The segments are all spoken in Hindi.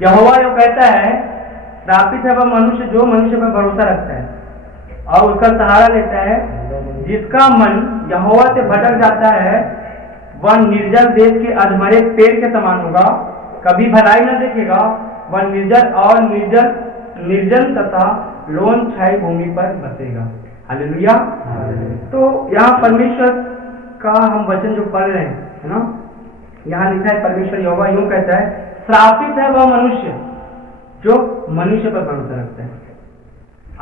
यहोवा यो कहता है, श्रापित है वह मनुष्य जो मनुष्य पर भरोसा रखता है और उसका सहारा लेता है। जिसका मन यहोवा से भटक जाता है वह निर्जल देश के अधमरे पेड़ के समान होगा, कभी भलाई न देखेगा। वह निर्जल और निर्जन तथा लोन छाई भूमि पर बसेगा। हालेलुया। तो यहाँ परमेश्वर का हम वचन जो पढ़ रहे हैं, है ना, यहाँ लिखा है परमेश्वर यहोवा यूं कहता है, श्रापित है वह मनुष्य जो मनुष्य पर भरोसा रखता है।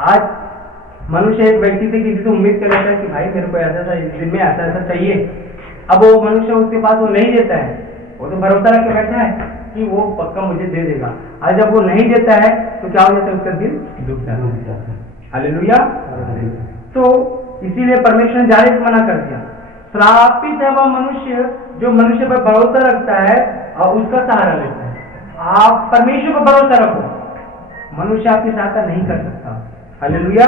आज मनुष्य एक व्यक्ति से किसी से उम्मीद कर लेता है कि भाई मेरे को ऐसा सा दिन में ऐसा ऐसा चाहिए। अब वो मनुष्य उसके पास वो नहीं देता है, वो तो भरोसा रख के बैठा है कि वो पक्का मुझे दे देगा। आज जब वो नहीं देता है तो क्या हो जाता है, उसका दिल दुख जाता है। हालेलुया। तो इसीलिए परमेश्वर ने जाहिर मना कर दिया, श्रापित है वह मनुष्य जो मनुष्य पर भरोसा रखता है और उसका सहारा लेता है। आप परमेश्वर पर भरोसा रखो, मनुष्य आपकी सहायता नहीं कर सकता। हालेलुया।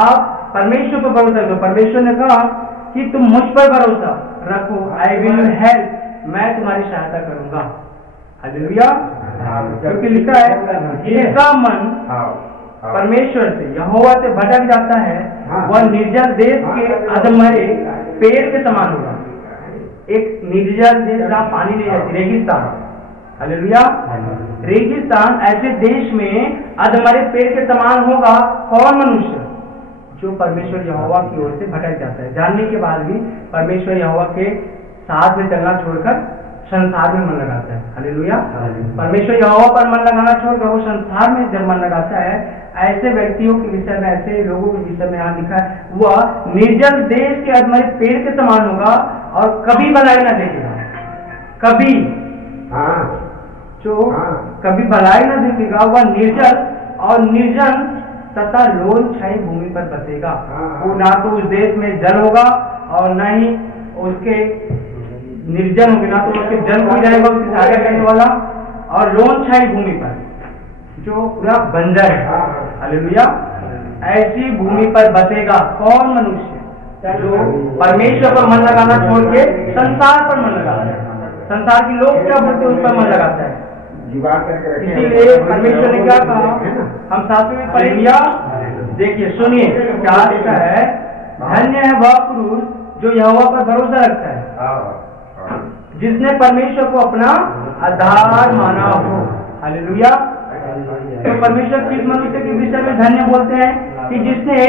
आप परमेश्वर पर भरोसा रखो। परमेश्वर ने कहा कि तुम मुझ पर भरोसा रखो, आई विल हेल्प, मैं तुम्हारी सहायता करूंगा। हालेलुया। क्योंकि लिखा है, जिसका मन परमेश्वर से यहोवा से भटक जाता है वह निर्जल देश के अधमरे पेड़ के समान होगा। एक निर्जल देश जहाँ पानी नहीं रहती, रेगिस्तान। हालेलुया। रेगिस्तान ऐसे देश में अधमरे पेड़ के समान होगा। कौन मनुष्य? जो परमेश्वर यहोवा की ओर से भटक जाता है, जानने के बाद भी परमेश्वर यहोवा के साथ में चलना छोड़कर संसार में मन लगाता है। हालेलुया। परमेश्वर यहोवा पर मन लगाना छोड़कर वो संसार में जब मन लगाता है, ऐसे व्यक्तियों के विषय में, ऐसे लोगों के विषय में यहाँ लिखा है, वह निर्जल देश के अधमरे पेड़ के समान होगा और कभी भलाई न देखेगा। कभी जो कभी भलाई न देखेगा, वह निर्जल और निर्जन तथा लोन छाई भूमि पर बसेगा। वो ना तो उस देश में जल होगा और न ही उसके निर्जन होगी, ना तो उसके जल कोई रहेगा उससे आगे करने वाला, और लोन छाई भूमि पर जो पूरा बंजर है। हालेलुया। ऐसी भूमि पर बसेगा कौन मनुष्य? जो परमेश्वर पर मन लगाना छोड़ के संसार पर मन लगाता है। संसार के लोग क्या बोलते हैं उस पर मन लगाता है। इसीलिए परमेश्वर ने क्या कहा, हम सातवें में पढ़ेंगे। देखिए सुनिए क्या लिखा है, धन्य है वह पुरुष जो यहोवा पर भरोसा रखता है, जिसने परमेश्वर को अपना आधार माना हो। हालेलुया। तो परमेश्वर किस मनुष्य के विषय में धन्य बोलते हैं? कि जिसने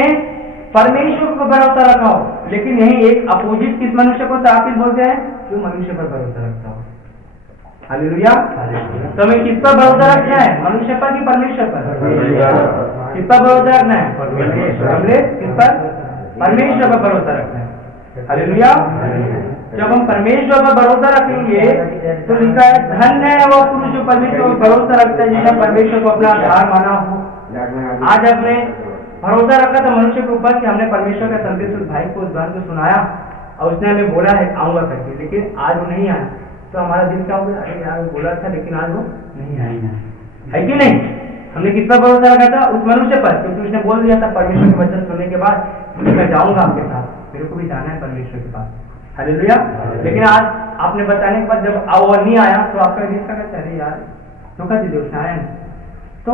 परमेश्वर को भरोसा रखा हो। लेकिन यही एक अपोजिट किस मनुष्य को श्रापित बोलते हैं? जो मनुष्य पर भरोसा रखता हो। हालेलुया। तो हमें किस पर भरोसा रखना है? मनुष्य पर कि परमेश्वर पर? किस पर भरोसा रखना है? हमने किस पर? परमेश्वर पर भरोसा रखना है। हालेलुया। जब हम परमेश्वर पर भरोसा रखेंगे तो लिखा है, धन्य है वो पुरुष जो परमेश्वर पर भरोसा रखता है, जिसने परमेश्वर को अपना आधार माना हो। आज हमने भरोसा रखा था मनुष्य के ऊपर कि हमने परमेश्वर का संदेश उस भाई को, उस बहन को सुनाया और उसने हमें बोला है आऊंगा करके, लेकिन आज वो नहीं आया। तो हमारा दिल क्या होगा, अरे यार वो बोला था लेकिन आज वो नहीं आया, है कि नहीं? हमने किस पर भरोसा रखा था? उस मनुष्य पर, क्योंकि उसने बोल दिया था परमेश्वर के वचन सुनने के बाद मैं जाऊंगा आपके साथ, मेरे को भी जाना है परमेश्वर के पास। हालेलुया। लेकिन आज आपने बताने के बाद जब वो नहीं आया तो आपका दिल का कहता है, अरे यार धोखा दे, उसने आया नहीं। तो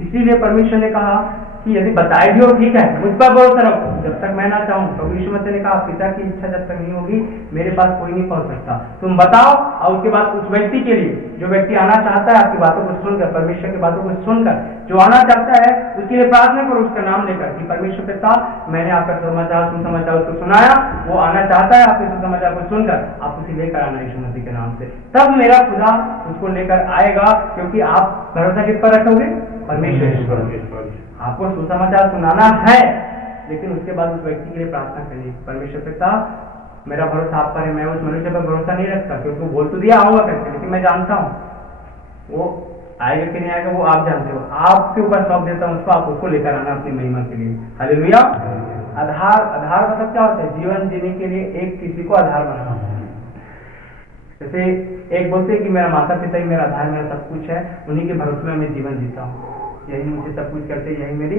इसीलिए परमेश्वर ने कहा कि यदि बताए भी हो ठीक है, मुझ पर भरोसा रखो जब तक मैं ना चाहूँ। प्रभु यीशु मसीह ने कहा, पिता की इच्छा जब तक नहीं होगी मेरे पास कोई नहीं पहुंच सकता। तुम बताओ, और उसके बाद उस व्यक्ति के लिए, जो व्यक्ति आना चाहता है आपकी बातों को सुनकर, परमेश्वर की बातों को सुनकर जो आना चाहता है, उसके लिए प्रार्थना करो उसका नाम लेकर कि परमेश्वर पिता, मैंने आपका समाचार सुसमाचार उसको सुनाया, वो आना चाहता है आपके सुसमाचार को सुनकर, आप उसे लेकर आना यीशु मसीह के नाम से। तब मेरा खुदा उसको लेकर आएगा, क्योंकि आप भरोसा किस पर रखोगे? परमेश्वर। आपको सुसमाचार सुनाना है, लेकिन उसके बाद उस व्यक्ति के लिए प्रार्थना करिए, परमेश्वर पिता मेरा भरोसा आप पर है, मैं उस मनुष्य पर भरोसा नहीं रखता, क्योंकि वो बोल तो दिया आऊंगा करके, लेकिन मैं जानता हूँ वो आएगा कि नहीं आएगा वो आप जानते हो। आपके ऊपर सौंप देता हूँ उसको, आप उसको लेकर आना अपनी महिमा के लिए। हालेलुया। आधार मतलब क्या होता है? जीवन जीने के लिए एक किसी को आधार बनाना। जैसे एक बोलते हैं कि मेरा माता पिता ही मेरा आधार, मेरा सब कुछ है, उन्हीं के भरोसे में मैं जीवन जीता हूँ, यही मुझे सब कुछ करते, यही मेरी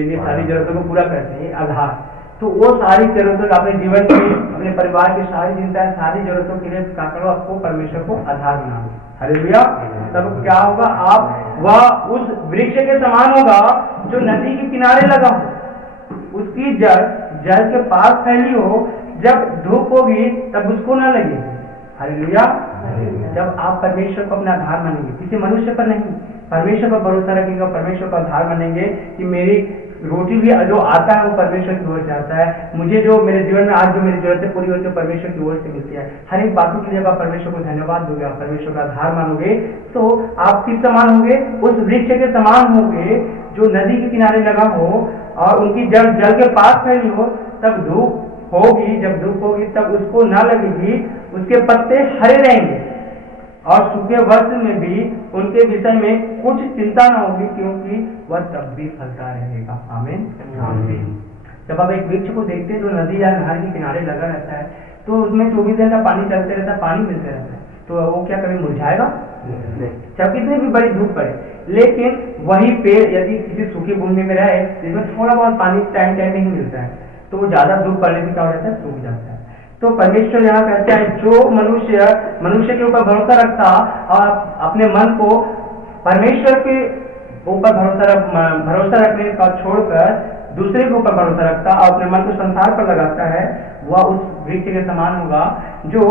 लिए सारी जरूरतों को पूरा करते हैं, ये आधार। तो वो सारी जरूरतों का अपने जीवन की, अपने परिवार की सारी चिंताएं, सारी जरूरतों के लिए क्या करो, आपको परमेश्वर को आधार बनाओ। हालेलुया। तब क्या होगा, आप वह उस वृक्ष के समान होगा जो नदी के किनारे लगा हो, उसकी जड़ जल के पास फैली हो, जब धूप होगी तब उसको न लगे। हालेलुया। जब आप परमेश्वर को अपना आधार मानेंगे, किसी मनुष्य पर नहीं, परमेश्वर पर भरोसा रखेंगे, परमेश्वर पर आधार मानेंगे कि मेरी रोटी भी जो आता है वो परमेश्वर की ओर से आता है, मुझे जो मेरे जीवन में आज जो मेरी जरूरतें पूरी होती है परमेश्वर की ओर से मिलती है, हर एक बातों के लिए आप परमेश्वर को धन्यवाद दोगे, आप परमेश्वर का आधार मानोगे, तो आप किस समान होंगे, उस वृक्ष के समान होंगे जो नदी के किनारे लगा हो और उनकी जड़ जल के पास फैली हो। तब धूप होगी, जब धूप होगी तब उसको ना लगेगी, उसके पत्ते हरे रहेंगे और सूखे वर्ष में भी उनके विषय में कुछ चिंता न होगी, क्योंकि वह तब भी फलता रहेगा। आमीन। जब आप एक वृक्ष को देखते हैं जो नदी या नहर के किनारे लगा रहता है, तो उसमें 24 घंटा पानी चलते रहता है, पानी मिलते रहता है, तो वो क्या कभी मुरझाएगा? चाहे कितनी भी बड़ी धूप पड़े। लेकिन वही पेड़ यदि किसी सूखी भूमि में रहे जिसमें थोड़ा बहुत पानी टाइम नहीं मिलता है, तो वो ज्यादा धूप पड़ने से क्या हो जाता है, सूख जाता है। तो परमेश्वर यहाँ कहता है, जो मनुष्य के ऊपर भरोसा रखता और अपने मन को परमेश्वर के ऊपर भरोसा रखने का छोड़कर दूसरे के ऊपर भरोसा रखता और अपने मन को संसार पर लगाता है, वह उस वृक्ष के समान होगा जो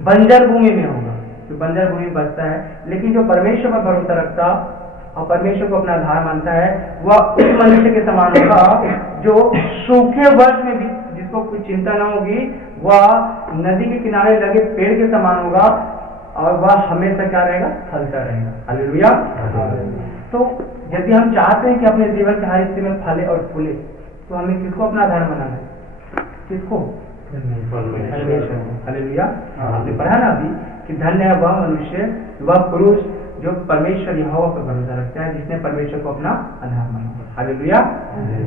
बंजर भूमि में होगा, जो बंजर भूमि में बसता है। लेकिन जो परमेश्वर पर भरोसा रखता और परमेश्वर को अपना आधार मानता है, वह उस मनुष्य के समान होगा जो सूखे वर्ष में भी जिसको कोई चिंता ना होगी, वह नदी के किनारे लगे पेड़ के समान होगा और वह हमेशा क्या रहेगा, फलता रहेगा। हालेलुया। तो यदि हम चाहते हैं कि अपने जीवन के हर हिस्से में फले और फूले, तो हमें किसको अपना आधार बनाना है, किसको? हालेलुया। आपने पढ़ा ना अभी कि धन्य है वह मनुष्य, वह पुरुष जो परमेश्वर यहोवा पर भरोसा रखता है, जिसने परमेश्वर को अपना आधार माना। हालेलुया।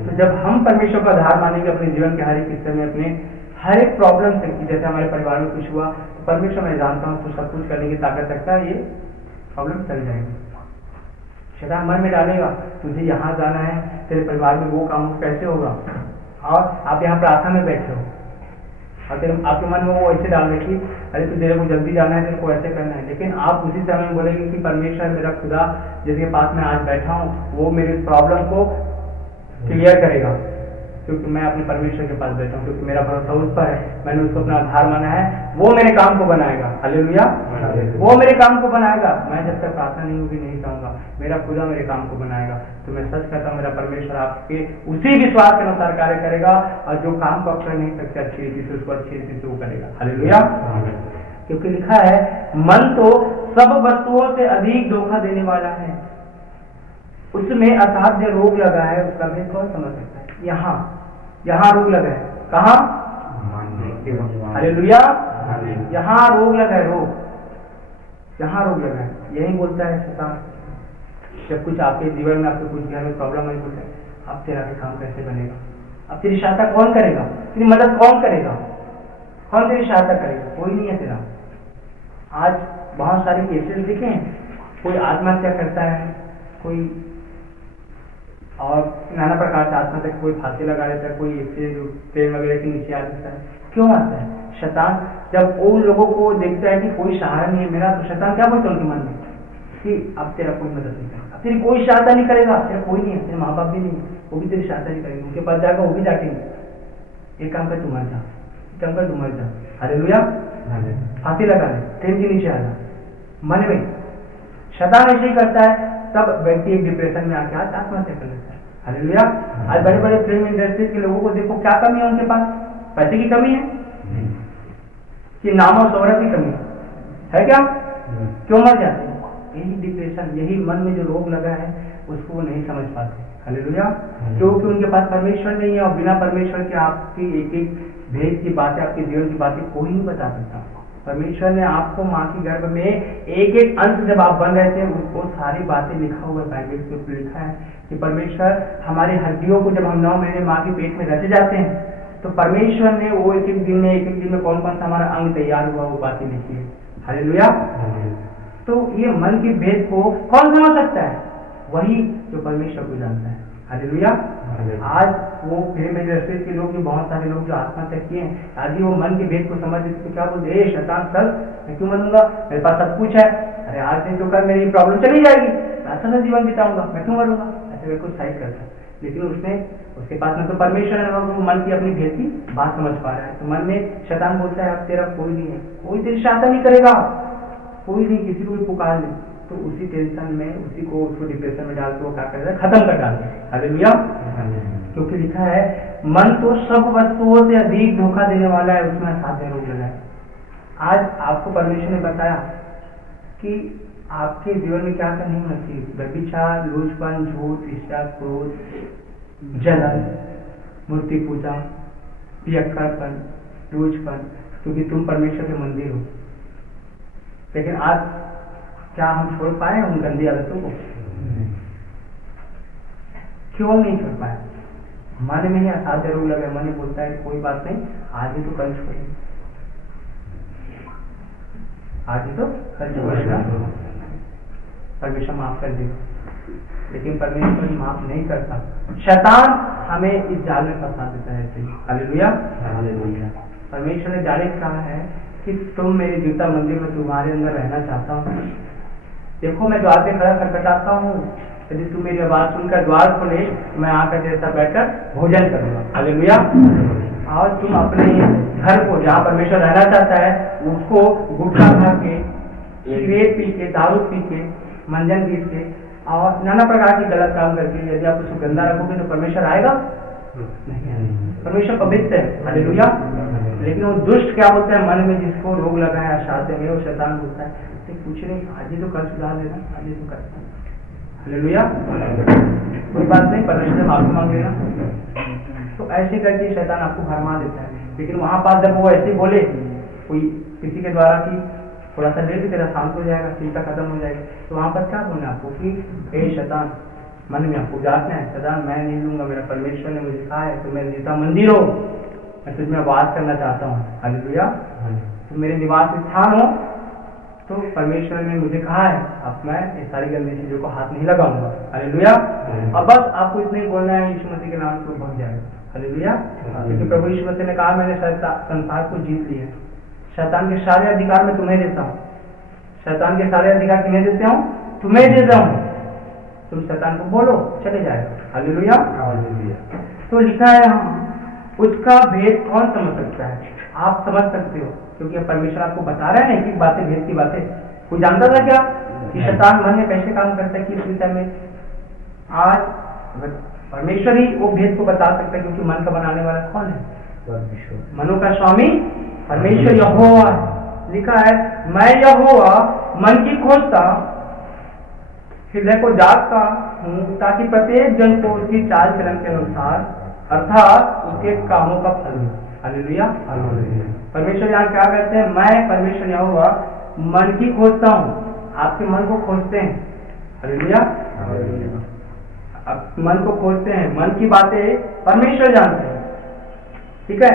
तो जब हम परमेश्वर को आधार मानेंगे अपने जीवन के हर एक हिस्से में, अपने हर एक प्रॉब्लम से, जैसे हमारे परिवार में कुछ हुआ तो परमेश्वर मैं जानता हूँ तो सब कुछ करने की ताकत रखता है, ये प्रॉब्लम चल जाएगी। शैतान मन में डालेगा तुझे यहाँ जाना है, तेरे परिवार में वो काम कैसे होगा, और आप यहाँ प्रार्थना में बैठे हो और तेरे आपके मन में वो ऐसे डाल दे कि अरे तू तेरे को जल्दी जाना है, तेरे को ऐसे करना है, लेकिन आप उसी समय में बोलेंगे कि परमेश्वर मेरा खुदा जिसके पास मैं आज बैठा हूँ वो मेरी प्रॉब्लम को क्लियर करेगा, क्योंकि मैं अपने परमेश्वर के पास बैठा हूँ, क्योंकि मेरा भरोसा उस पर है, मैंने उसको अपना आधार माना है, वो मेरे काम को बनाएगा। हालेलुया। वो मेरे काम को बनाएगा। मैं जब तक प्रार्थना नहीं होगी नहीं जाऊंगा, मेरा खुदा मेरे काम को बनाएगा। तो मैं सच कहता हूँ, मेरा परमेश्वर आपके उसी विश्वास के अनुसार कार्य करेगा और जो काम को आप कर नहीं सकते अच्छी रीति से उसको अच्छी रीति से वो करेगा। हालेलुया। क्योंकि लिखा है मन तो सब वस्तुओं से अधिक धोखा देने वाला है, उसमें असाध्य रोग लगा है, उसका भी कौन समझ सकता है। यहाँ रोग लगा है, कहाँ? हालेलुया। यहाँ रोग लगा है, रोग यहाँ रोग लगा है। यही बोलता है शैतान जब कुछ आपके जीवन में, आपके कुछ घर में प्रॉब्लम है, बोलता है अब तेरा भी काम कैसे बनेगा, अब तेरी सहायता कौन करेगा, तेरी मदद कौन करेगा, कौन तेरी सहायता करेगा, कोई नहीं है तेरा। आज बहुत सारे केसेस दिखे हैं, कोई आत्महत्या करता है, कोई और नाना प्रकार से आत्महत्या, कोई फांसी लगा लेता है, कोई पेड़ वगैरह के नीचे आ जाता है। क्यों आता है? शैतान जब उन लोगों को देखता है कि कोई सहारा नहीं है मेरा, तो शैतान क्या बोलता है उनके मन में कि अब तेरा कोई मदद नहीं करेगा, तेरी कोई सहायता नहीं करेगा, तेरा कोई नहीं है, तेरे माँ बाप भी नहीं, वो भी तेरी सहायता नहीं करेंगे, उनके पास जाकर वो भी डांटेंगे, एक काम कर तू मर जा, एक काम कर तू मर जा। हालेलुया। फांसी लगा ले, ट्रेन के नीचे आ जा, मन में शैतान ऐसे ही करता है। तब व्यक्ति एक डिप्रेशन में आके आज आत्महत्या कर लेता है। हालेलुया। आज बड़े बड़े फिल्म इंडस्ट्री के लोगों को देखो, क्या कमी है उनके पास? पैसे की कमी है कि नाम और शोहरत की कमी है क्या? क्यों मर जाते हैं? यही डिप्रेशन, यही मन में जो रोग लगा है उसको वो नहीं समझ पाते। हालेलुया। क्योंकि उनके पास परमेश्वर नहीं है, और बिना परमेश्वर के आपकी एक एक भेद की बातें, आपके जीवन की बातें कोई नहीं बता सकता। परमेश्वर ने आपको माँ के गर्भ में एक एक अंश जब आप बन रहे थे, वो सारी बातें लिखा हुआ है, बाइबल के ऊपर लिखा है कि परमेश्वर हमारी हड्डियों को जब हम 9 महीने माँ के पेट में रचे जाते हैं, तो परमेश्वर ने वो एक एक दिन में कौन कौन सा हमारा अंग तैयार हुआ वो बातें लिखी है। हालेलुया। तो ये मन के भेद को कौन समझ सकता है? वही जो परमेश्वर को जानता है। हालेलुया। आज वो प्रेम इंडस्ट्री के लोग, जो बहुत सारे लोग जो आत्महत्या किए हैं, यदि वो मन के भेद को समझ तो क्या बोलते, ए शैतान सर मैं क्यों मरूंगा, मेरे पास सब कुछ है, अरे आज नहीं तो कल मेरी प्रॉब्लम चली जाएगी, अच्छा सा जीवन बिताऊंगा, मैं क्यों मरूंगा, ऐसे बिल्कुल साइड करता है। लेकिन उसके पास न तो परमेश्वर है, वो मन की अपनी भेद की बात समझ पा रहा है। तो मन में शैतान बोलता है अब तेरा कोई नहीं है, कोई तेरी सहायता नहीं करेगा, कोई नहीं, किसी को भी पुकार ले, तो उसी टेंशन में उसको डिप्रेशन में डाल के वो क्या कर रहा है, खत्म कर डालते हैं। हालेलुया। क्योंकि लिखा है मन तो सब वस्तुओं से अधिक धोखा देने वाला है, उसमें साधे रोग लगा है। आज आपको परमेश्वर ने बताया कि आपके जीवन में क्या क्या नहीं होना चाहिए, व्यभिचार, लूचपन, झूठ, ईर्ष्या, क्रोध, जलन, मूर्ति पूजा, पियक्कड़पन, लूचपन, क्योंकि तुम परमेश्वर के मंदिर हो। लेकिन आज क्या हम छोड़ पाए उन गंदी आदतों को? क्यों नहीं छोड़ पाए? मन में ही असाध्य रोग लगे, मन में बोलता है कोई बात नहीं, आज ही तो कल छोड़ेंगे, आज ही तो कल छोड़ेगा, परमेश्वर माफ कर देगा। लेकिन परमेश्वर माफ नहीं करता, शैतान हमें इस जाल में फंसा देता है। हालेलुया। परमेश्वर ने डायरेक्ट कहा है कि तुम मेरे जूता मंदिर में तुम्हारे अंदर रहना चाहता हूँ, देखो मैं द्वार पे खड़ा खटखटाता हूँ, यदि तू मेरी आवाज सुनकर द्वार खोले तो मैं आकर तेरे साथ बैठकर भोजन करूंगा। हालेलुया। और तुम अपने घर को जहाँ परमेश्वर रहना चाहता है उसको गुटखा खा के, सिगरेट पी के, दारू पी के, मंजन पी के और नाना प्रकार की गलत काम करके यदि आप उसको गंदा रखोगे तो परमेश्वर आएगा नहीं आएगा। परमेश्वर पवित्र है। हालेलुया। लेकिन वो दुष्ट क्या बोलता है, मन में जिसको रोग लगा है अशांति में, वो शैतान बोलता है तो कुछ नहीं, आज ही तो कल सुधार लेना, आज ही तो करता है। हालेलुया। कोई बात नहीं, परमेश्वर से माफी मांग लेना। तो ऐसे करके शैतान आपको भरमा देता है। लेकिन वहां पास जब वो ऐसे बोले कोई किसी के द्वारा कि थोड़ा सा देर भी तेरा शांत हो जाएगा, चिंता खत्म हो जाएगी, तो वहां पर क्या बोलना आपको कि हे शैतान, मन में आपको जांचना है, शैतान मैं नहीं लूंगा, मेरा परमेश्वर ने मुझे कहा है तो मेरे जीता मंदिर हो, मैं तुझमें वास करना चाहता हूँ। हालेलुया। तो मेरे निवास स्थान हो, तो परमेश्वर ने मुझे कहा है अब मैं इस सारी गंदी चीजों को हाथ नहीं लगाऊंगा। हालेलुया। अब बस आपको इतना ही बोलना है, यीशु मसीह के नाम से भाग जाएगा। हालेलुया। क्योंकि प्रभु यीशु मसीह ने कहा मैंने संसार को जीत लिया, शैतान के सारे अधिकार मैं तुम्हें देता हूँ। शैतान के सारे अधिकार किन्हें देता हूँ? तुम्हें देता हूँ। तुम शैतान को बोलो चले जाएगा। हालेलुया। तो लिखा है उसका भेद कौन समझ सकता है? आप समझ सकते हो, क्योंकि परमेश्वर आपको बता रहा है ना एक बातें, भेद की बातें। कोई जानता था क्या कि शैतान मन में कैसे काम करता है, किस विषय में? आज परमेश्वर ही वो भेद को बता सकता है, क्योंकि मन का बनाने वाला कौन है? मनो का स्वामी परमेश्वर यहोवा। लिखा है मैं यहोवा मन की खोजता, हृदय को जागता हूँ, ताकि प्रत्येक जन को उसकी चाल चलन के अनुसार अर्थात उसके कामों का फल हो। हालेलुया। परमेश्वर यहाँ क्या कहते हैं? मैं परमेश्वर यहोवा मन की खोजता हूँ, आपके मन को खोजते हैं। हालेलुया। आप मन को खोजते हैं, मन की बातें परमेश्वर जानते हैं, ठीक है?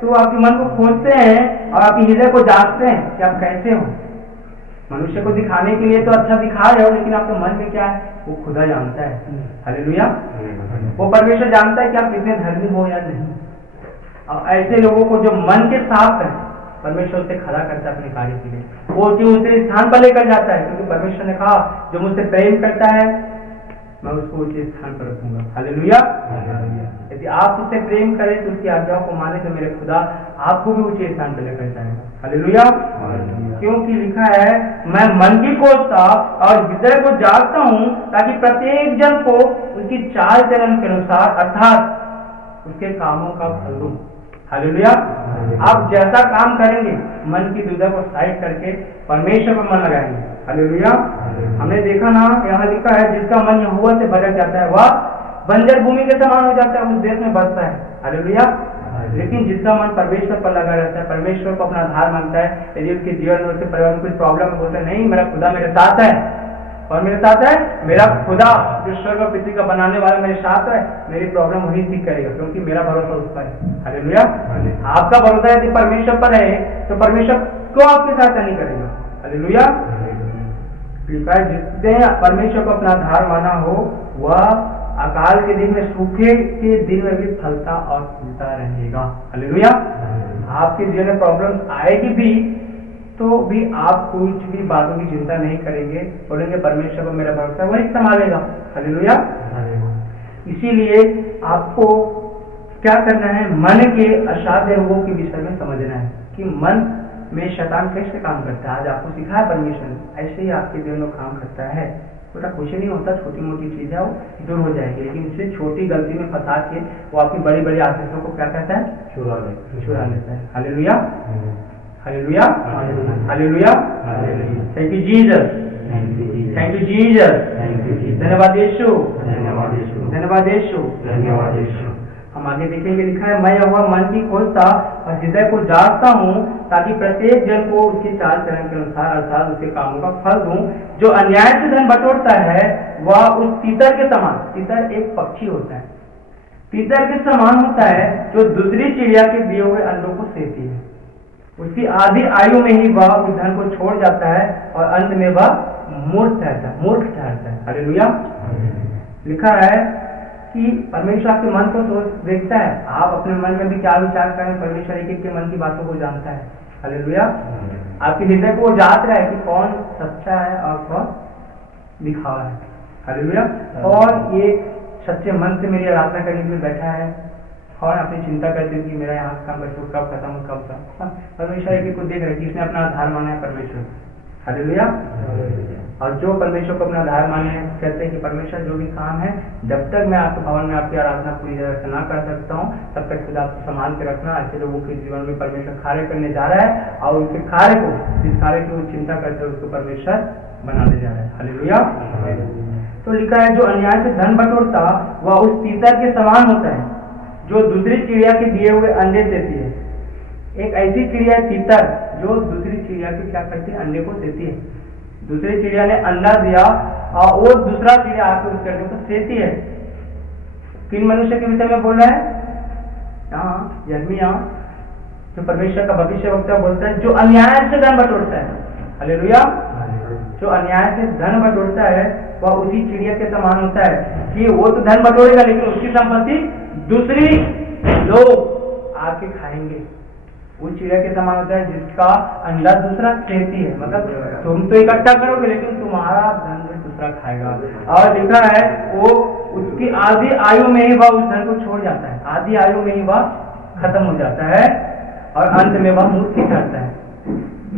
तो आपके मन को खोजते हैं और आपके हृदय को जांचते हैं कि आप कैसे हो। मनुष्य को दिखाने के लिए तो अच्छा दिखा रहे हो, लेकिन आपके मन में क्या है वो खुदा जानता है। हालेलुया। वो परमेश्वर जानता है कि आप कितने धर्मी हो या नहीं। और ऐसे लोगों को जो मन के साफ है, परमेश्वर से खड़ा करता है अपने कार्य के लिए, वो जो उसे स्थान पर लेकर जाता है, क्योंकि परमेश्वर ने कहा जो मुझसे प्रेम करता है मैं उसको ऊंचे स्थान पर रखूंगा। हालेलुया। यदि आप उससे प्रेम करें तो उसकी आज्ञाओं को माने तो मेरे खुदा आपको भी ऊंचे स्थान पर लेकर जाएगा। हालेलुया। क्योंकि लिखा है मैं मन की खोजता और हृदय को जागता हूँ, ताकि प्रत्येक जन को उसकी चाल चलन के अनुसार अर्थात उसके कामों का फल दूं। हालेलुया। आप जैसा काम करेंगे मन की दुविधा को साइड करके परमेश्वर पर मन लगाएंगे। हालेलुया। हमने देखा ना, यहाँ लिखा है जिसका मन यहोवा से भटक जाता है वह बंजर भूमि के समान हो जाता है, उस देश में बसता है। हालेलुया। लेकिन जिसका मन परमेश्वर पर लगा रहता है, परमेश्वर को अपना आधार मानता है, यदि उसके जीवन में उसके परिवार में कुछ प्रॉब्लम है, बोलता है नहीं मेरा खुदा मेरे साथ है। और मेरे साथ है मेरा खुदा जो स्वर्ग और पृथ्वी का बनाने वाला मेरे साथ है, मेरी प्रॉब्लम वही ठीक करेगा, क्योंकि मेरा भरोसा उस पर है। हालेलुया। आपका भरोसा यदि परमेश्वर पर है तो परमेश्वर क्यों आपके साथ नहीं करेगा? हालेलुया। जिसने परमेश्वर को अपना आधार माना हो वह अकाल के दिन में, सूखे के दिन में भी फलता और फूलता रहेगा। हालेलुया। आपके जीवन में प्रॉब्लम्स आएगी भी तो भी आप कुछ भी बातों की चिंता नहीं करेंगे, बोलेंगे परमेश्वर पर मेरा भरोसा, वही संभालेगा। हालेलुया। इसीलिए आपको क्या करना है, मन के असाध्य रोगों के विषय में समझना है कि मन में शैतान कैसे काम करता है। आज आपको सिखाया परमेश्वर, ऐसे ही आपके जीवन में काम करता है। बेटा कुछ नहीं होता, छोटी मोटी चीजें वो दूर हो जाएगी, लेकिन इससे छोटी गलती में फंसा के वो आपकी बड़ी बड़ी आशीषों को क्या कहता है, चुरा लेता है। Hallelujah, hallelujah, hallelujah. Thank you Jesus, thank you Jesus, धन्यवाद यीशु, धन्यवाद यीशु, धन्यवाद यीशु। हम आगे देखेंगे, लिखा है मैं यहोवा मन की खोजता और हृदय को जांचता हूँ ताकि प्रत्येक जन को उसके चाल चलन के अनुसार अर्थात उसके कामों का फल दूं। जो अन्याय से धन बटोरता है वह उस तीतर के समान, तीतर एक पक्षी होता है, तीतर के समान होता है जो दूसरी चिड़िया के दिए हुए अंडों को सेती है। उसकी आधी आयु में ही वह उस धन को छोड़ जाता है और अंत में वह मूर्ख ठहरता है। हालेलुया। लिखा है कि परमेश्वर आपके मन को सोच देखता है, आप अपने मन में भी क्या विचार करें, परमेश्वर एक एक के मन की बातों को जानता है। हालेलुया। आपके हृदय को वो जांच रहा है कि कौन सच्चा है और कौन दिखावा है। हालेलुया। कौन ये सच्चे मन से मेरी आराधना करने के लिए बैठा है, कौन अपनी चिंता करते हैं कि मेरा यहाँ काम कब खत्म हो, कब खत्म। परमेश्वर एक को देख रहे कि इसने अपना आधार माना है परमेश्वर। हालेलुया। और जो परमेश्वर को अपना आधार माने कहते हैं कि परमेश्वर जो भी काम है, जब तक मैं आपके भवन में आपकी आराधना पूरी तरह से ना कर सकता हूँ तब तक खुद आपको संभाल के रखना। ऐसे लोगों के जीवन में परमेश्वर कार्य करने जा रहा है और उनके कार्य को, जिस कार्य की वो चिंता करते हैं उसको परमेश्वर बनाने जा रहा है। हालेलुया। तो लिखा है जो अन्याय से धन बटोरता वह उस तीतर के समान होता है जो दूसरी चिड़िया के दिए हुए अंडे देती है। एक ऐसी चिड़िया तीतर जो दूसरी चिड़िया के क्या करती है, अंडे को देती है। दूसरी चिड़िया ने अंडा दिया और वो दूसरा चिड़िया आकर उस अंडे को सेती है। किन मनुष्य के विषय में बोल रहा है यहाँ, यिर्मयाह जो परमेश्वर का भविष्यवक्ता बोलता है, जो अन्याय से धन बटोरता है। हालेलुया। जो अन्याय से धन बटोरता है वह उसी चिड़िया के समान होता है कि वो तो धन बटोरेगा लेकिन उसकी संपत्ति दूसरी लोग आके खाएंगे। वो चिड़िया के समान होता है जिसका अंडा दूसरा सेती है, मतलब तुम तो इकट्ठा करोगे लेकिन तुम्हारा धन दूसरा खाएगा। और लिखा है वो उसकी आधी आयु में ही वह उस धन को छोड़ जाता है, आधी आयु में ही वह खत्म हो जाता है और अंत में वह मूर्ख करता है।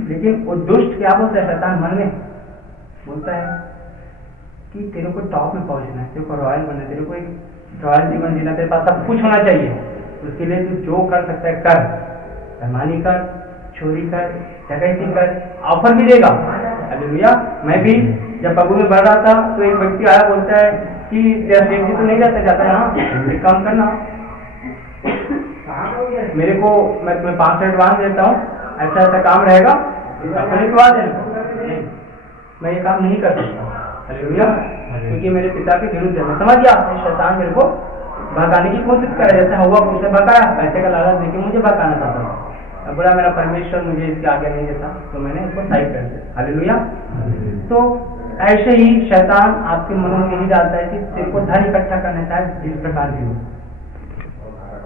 लेकिन वो दुष्ट क्या बोलता है, शैतान मन में बोलता है कि तेरे को टॉप में पहुंचना है, तेरे को रॉयल बनना है, तेरे को एक रॉयल जीवन जीना, तेरे पास सब कुछ होना चाहिए। उसके लिए तू जो कर सकता है कर, बेईमानी कर, चोरी कर, डकैती कर, ऑफर भी देगा। हालेलुया। मैं भी जब प्रभु में बढ़ रहा था तो एक व्यक्ति आया, बोलता है कि तेरा सेफ्टी तो नहीं जाता यहाँ, एक काम करना मेरे को, मैं तुम्हें 500 एडवांस देता हूँ, ऐसा ऐसा काम रहेगा, अपने करवा देना। मैं ये काम नहीं कर सकता। हालेलुया। क्योंकि मेरे पिता के विरुद्ध है। समझ गया, शैतान मेरे को भगाने की कोशिश करे, जैसे हवा को उसे भगाया, पैसे का लालच देके मुझे भगाना चाहता था। बोला मेरा परमेश्वर मुझे इसके आगे नहीं देता, तो मैंने इसको साइड कर दिया। हालेलुया। तो ऐसे ही शैतान आपके मनों में यही डालता है कि तेरे को धन इकट्ठा करना चाहे जिस प्रकार भी हो,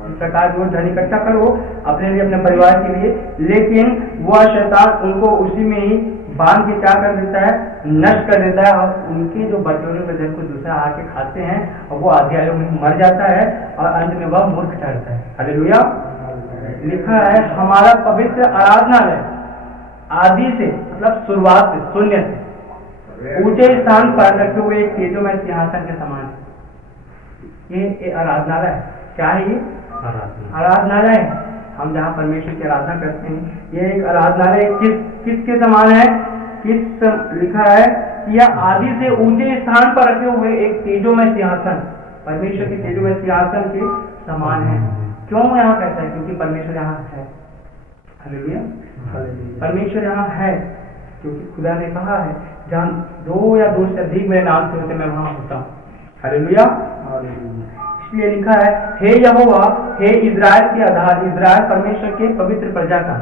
इस प्रकार भी हो, धन इकट्ठा करो अपने लिए, अपने परिवार के लिए। लेकिन वह शैतान उनको उसी में ही बांध के क्या कर देता है, नष्ट कर देता है और उनके जो बचे हुए धन को दूसरा आके खाते हैं और वो आधी आयु में मर जाता है और अंत में वह मूर्ख ठहरता है। हालेलुया। लिखा है हमारा पवित्र आराधनालय आदि से, मतलब शुरुआत से, शून्य से ऊंचे स्थान पर रखे हुए एक तेजोमय सिंहासन के समान है। ये आराधनालय है। क्या है ये? आराधनालय। हम जहाँ परमेश्वर की आराधना करते हैं, ये एक आराधनालय किसके समान है? लिखा है कि यह आदि से ऊंचे स्थान पर रखे हुए एक तेजोमय सिंहासन, परमेश्वर के तेजोमय सिंहासन के समान है। क्यों यहाँ कहता है? क्योंकि परमेश्वर यहाँ है। हालेलुया। परमेश्वर यहाँ है क्योंकि खुदा ने कहा है जहाँ 2 या 2 से अधिक मेरे नाम से होते मैं वहां होता हूँ। हालेलुया। इसलिए लिखा है हे यहोवा, हे इज़राइल के आधार। इज़राइल परमेश्वर के पवित्र प्रजा का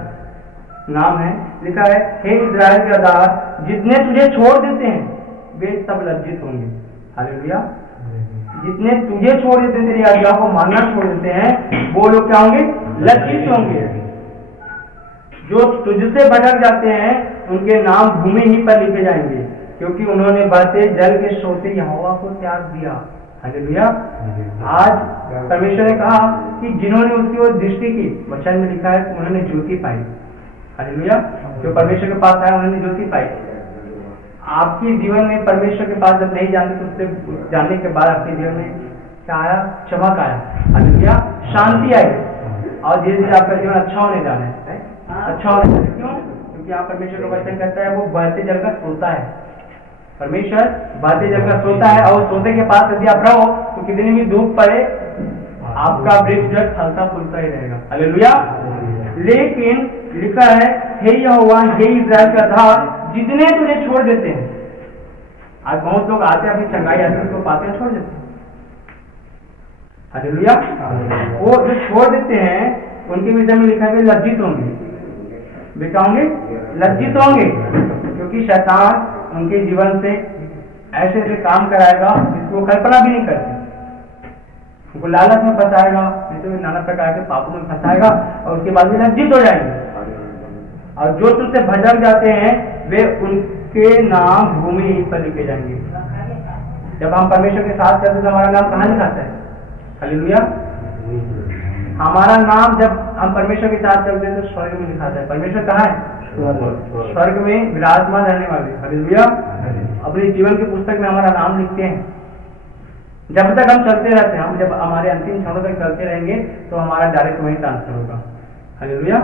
नाम है। लिखा है हे इज़राइल के आधार, जितने तुझे छोड़ देते हैं वे सब लज्जित होंगे। हालेलुया। जितने तुझे छोड़ देते हैं, तेरी आज्ञाओं को मानना छोड़ देते हैं, वो लोग क्या होंगे? लज्जित होंगे। जो तुझसे भटक जाते हैं उनके नाम भूमि ही पर लिखे जाएंगे, क्योंकि उन्होंने बहते जल के सोते यहोवा को त्याग दिया। हालेलुया। आज परमेश्वर ने कहा कि जिन्होंने उसकी ओर दृष्टि की, वचन में लिखा है कि उन्होंने ज्योति पाई। हालेलुया। जो परमेश्वर के पास आया उन्होंने ज्योति पाई। आपके जीवन में परमेश्वर के पास जब नहीं जाते तो उससे जानने के बाद आपके जीवन में क्या आया? चमक आया। हालेलुया। शांति आई और धीरे धीरे आपका जीवन अच्छा होने जाना है। अच्छा होने जाना है। क्यों? क्योंकि आप परमेश्वर का वचन कहता है वो बहते जल का सोता है। परमेश्वर बहते जल का सोता है और सोते के पास यदि आप रहो तो कितनी भी धूप पड़े आपका वृक्ष जड़ फलता फूलता ही रहेगा। हालेलुया। लेकिन लिखा है, हे यहोवा, हे इस्राएल का दास, जितने तुझे छोड़ देते हैं। आज बहुत लोग आते हैं अपनी चंगाई आदमी को पाते हैं, छोड़ देते हैं। हालेलुया। वो जो छोड़ देते हैं उनके विषय में लिखा है लज्जित होंगे। वे क्या होंगे? लज्जित होंगे, क्योंकि शैतान उनके जीवन से ऐसे ऐसे काम कराएगा जिसको कल्पना भी नहीं करते। उनको लालच में फंसाएगा, नाना प्रकार के पापों में फंसाएगा और उसके बाद में लज्जित हो जाएंगे। और जो तुझसे भटक जाते हैं वे उनके नाम भूमि पर लिखे जाएंगे। जब हम परमेश्वर के साथ चलते तो हमारा नाम कहाँ लिखाता है? हालेलुया। हमारा नाम जब हम परमेश्वर के साथ चलते हैं तो स्वर्ग में लिखाता है। परमेश्वर कहाँ है? स्वर्ग में विराजमान रहने वाले। हालेलुया। अपने जीवन की पुस्तक में हमारा नाम लिखते हैं। जब तक हम चलते रहते हैं, हम जब हमारे अंतिम क्षणों तक चलते रहेंगे तो हमारा डायरेक्ट वहीं ट्रांसफर होगा। हालेलुया।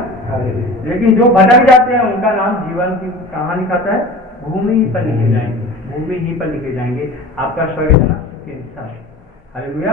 लेकिन जो भटक जाते हैं उनका नाम जीवन की कहाँ लिखाता है? भूमि ही पर लिखे जाएंगे। भूमि ही पर लिखे जाएंगे। आपका स्वर्ग है ना उसके हिस्सा। हालेलुया।